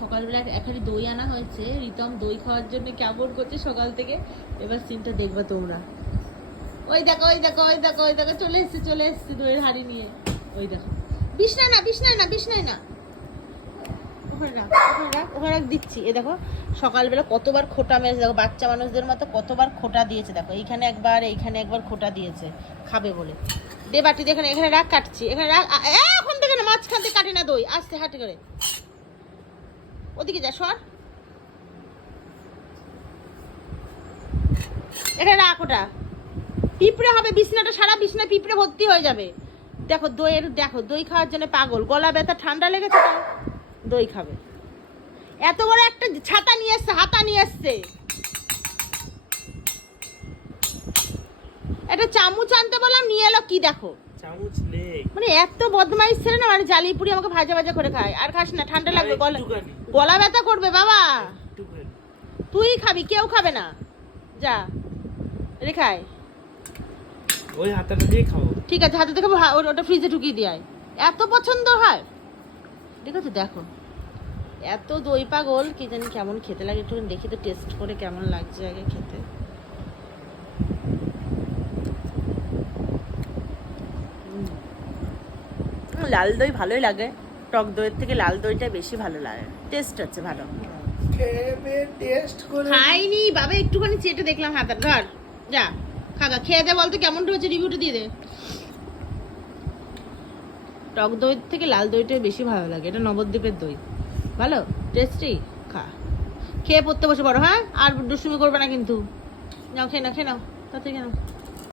সকালবেলা এখানে দই আনা হয়েছে, রিতম দই খাওয়ার জন্য কেমন করছে সকাল থেকে। এবার সিনটা দেখবা তোমরা। ওই দেখো ওই দেখো ওই দেখো ওই দেখো, চলে এসছে দইয়ের হাঁড়ি নিয়ে। ওই দেখো, বিছনায় না ওখানে রাখ দিচ্ছি। এ দেখো সকালবেলা কতবার খোটা মেরেছে, দেখো বাচ্চা মানুষদের মতো কতবার খোটা দিয়েছে। দেখো এইখানে একবার খোটা দিয়েছে খাবে বলে। দে বাটি দিয়ে এখানে রাখ, কাটছি এখানে রাখ। এখন থেকে না, মাঝখান থেকে কাটে না দই, আস্তে হাঁটে করে। ওদিকে যা, সর। এখানে রাখ ওটা। পিঁপড়ে হবে বিছনাটা, সারা বিছনায় পিঁপড়ে ভর্তি হয়ে যাবে। দেখো দই খাওয়ার জন্য পাগল, গলা ব্যথা ঠান্ডা লেগেছে তাই দই খাবে। এত বড় একটা ছাতা নিয়ে এসছে, হাতা নিয়ে এসছে। একটা চামচ আনতে বললাম, নিয়ে এলো কি দেখো চামচ নেই। মানে এত বদমাইশ ছেলে না, মানে জালিপুরি আমাকে ভাজা করে খায়। আর খাস না, ঠান্ডা লাগবে, গলা ব্যথা করবে বাবা। তুই খাবি, কেউ খাবে না, যা রেখায়। ওই হাতাটা দিয়ে খাও। ঠিক আছে, হাতে খাবো, ওটা ফ্রিজে ঢুকিয়ে দিয়ে আয়। এত পছন্দ হয়, ঠিক আছে। দেখো এত দই পাগল, কি জানি কেমন খেতে লাগে, একটু দেখি তো টেস্ট করে কেমন লাগছে আগে খেতে। লাল দই ভালোই লাগে, টক দইয়ের থেকে লাল দইটা বেশি ভালো লাগে, টেস্ট হচ্ছে ভালো। খাইনি বাবা, একটুখানি চেটে দেখলাম হাতার। ধর যা খাগা, খেয়ে দে, বলতো কেমন হচ্ছে, রিভিউটা দিয়ে দে। টক দইয়ের থেকে লাল দইটাই বেশি ভালো লাগে, এটা নবদ্বীপের দই, ভালো টেস্টি। খেয়ে পড়তে বসে পড়ো, হ্যাঁ আর দুষ্টুমি করবে না কিন্তু। নাও খেয়ে নাও তাড়াতাড়ি খেয়ে নাও।